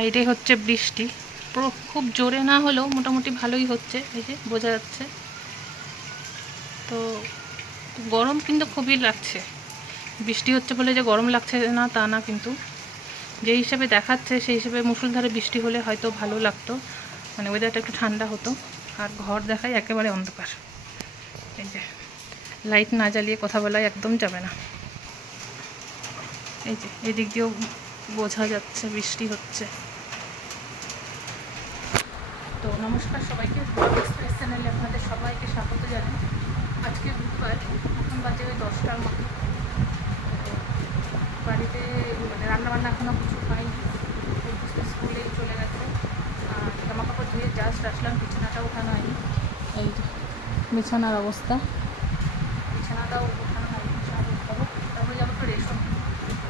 বাইরে হচ্ছে বৃষ্টি, পুরো খুব জোরে না হলেও মোটামুটি ভালোই হচ্ছে, এই যে বোঝা যাচ্ছে। তো গরম কিন্তু খুবই লাগছে। বৃষ্টি হচ্ছে বলে যে গরম লাগছে না তা না, কিন্তু যে হিসাবে দেখাচ্ছে সেই হিসেবে মুষলধারে বৃষ্টি হলে হয়তো ভালো লাগতো, মানে ওয়েদারটা একটু ঠান্ডা হতো। আর ঘর দেখাই একেবারে অন্ধকার। এই যে লাইট না জ্বালিয়ে কথা বলাই একদম যাবে না। এই যে এদিক দিয়েও বোঝা যাচ্ছে বৃষ্টি হচ্ছে। তো নমস্কার সবাইকে, ব্লগ এক্সপ্রেস চ্যানেলে আপনাদের সবাইকে স্বাগত জানাই। আজকে বুধবার, এখন বাজে ওই 10টার মতো। বাড়িতে মানে রান্নাবান্না এখনও কিছু হয়নি, স্কুলে চলে গেছে। আর জামা কাপড় ধুয়ে জাস্ট আসলাম, বিছানাটাও ওঠানো হয়নি। এই যে বিছানার অবস্থা, বিছানাটাও ওঠানো হয়নি, বিছানাটা উঠাবো। তারপরে যাবো একটু রেশন,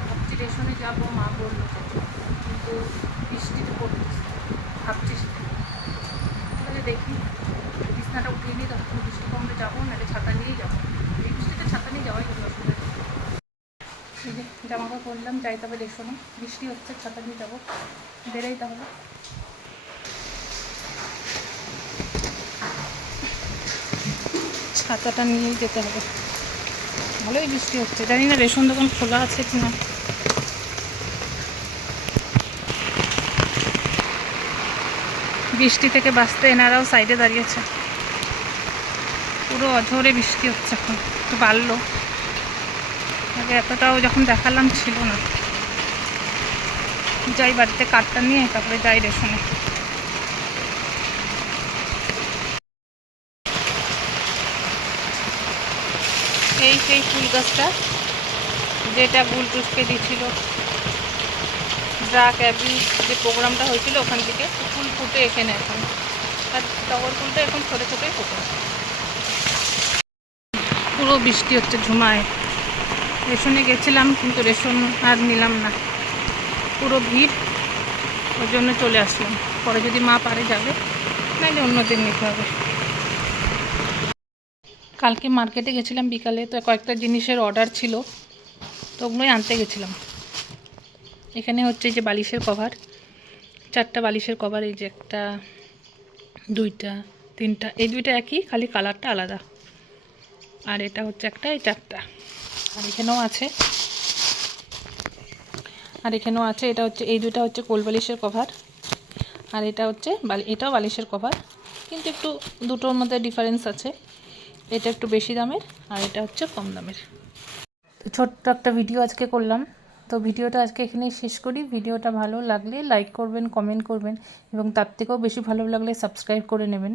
ভাবছি রেশনে যাবো, মা বললো কিন্তু বৃষ্টিতে পড়তেছে, ভাবছি তাহলে দেখি বিছানাটা উঠিয়ে নিই, তখন বৃষ্টি কমলে যাবো, নাহলে ছাতা নিয়েই যাবো। এই বৃষ্টিতে ছাতা নিয়ে যাওয়াই কোনো অসুবিধা নেই। এই যে জামা কাপড় পরলাম, যাই তবে রেশনে, বৃষ্টি হচ্ছে, ছাতা নিয়ে যাবো, বেরোই তাহলে। ছাতাটা নিয়েই যেতে হবে, ভালোই বৃষ্টি হচ্ছে। জানি না রেশন দোকান খোলা আছে কি না। বৃষ্টি থেকে বাঁচতে এনারাও সাইডে দাঁড়িয়েছে। পুরো অঝরে বৃষ্টি হচ্ছে, এখন একটু বাড়লো, আগে এতটাও যখন দেখালাম ছিল না। যাই বাড়িতে কাঠটা নিয়ে, তারপরে যাই রেশনে। এই সেই ফুল গাছটা যেটা গুলটুসকে দিয়েছিল, ড্রাগ অ্যাবিউজ যে প্রোগ্রামটা হয়েছিল, ওখান থেকে ফুল ফুটে এখানে এখন। আর টগর ফুলটা এখন ছোটো ছোটোই ফুটে। পুরো বৃষ্টি হচ্ছে ঝুমায়। রেশনে গেছিলাম কিন্তু রেশন আর নিলাম না, পুরো ভিড়, ওর জন্য চলে আসলাম। পরে যদি মা পারে যাবে, নাহলে অন্যদিন নিতে হবে। কালকে মার্কেটে গেছিলাম বিকালে, তো কয়েকটা জিনিসের অর্ডার ছিল, তো ওগুলোই আনতে গেছিলাম। এখানে হচ্ছে যে বালিশের কভার, 4টা বালিশের কভার, এই যে একটা, 2টা, 3টা, এই 2টা একই, খালি কালারটা আলাদা। আর এটা হচ্ছে একটা, এই 4টা। আর এখানেও আছে, এটা হচ্ছে, এই 2টা হচ্ছে কোল বালিশের কভার। আর এটা হচ্ছে এটাও বালিশের কভার, কিন্তু একটু দুটোর মধ্যে ডিফারেন্স আছে। এটা একটু বেশি দামের, আর এটা হচ্ছে কম দামের। তো ছোট্ট একটা ভিডিও আজকে করলাম। তো ভিডিওটা আজকে এখানেই শেষ করি। ভিডিওটা ভালো লাগলে লাইক করবেন, কমেন্ট করবেন, এবং তার থেকেও বেশি ভালো লাগলে সাবস্ক্রাইব করে নেবেন।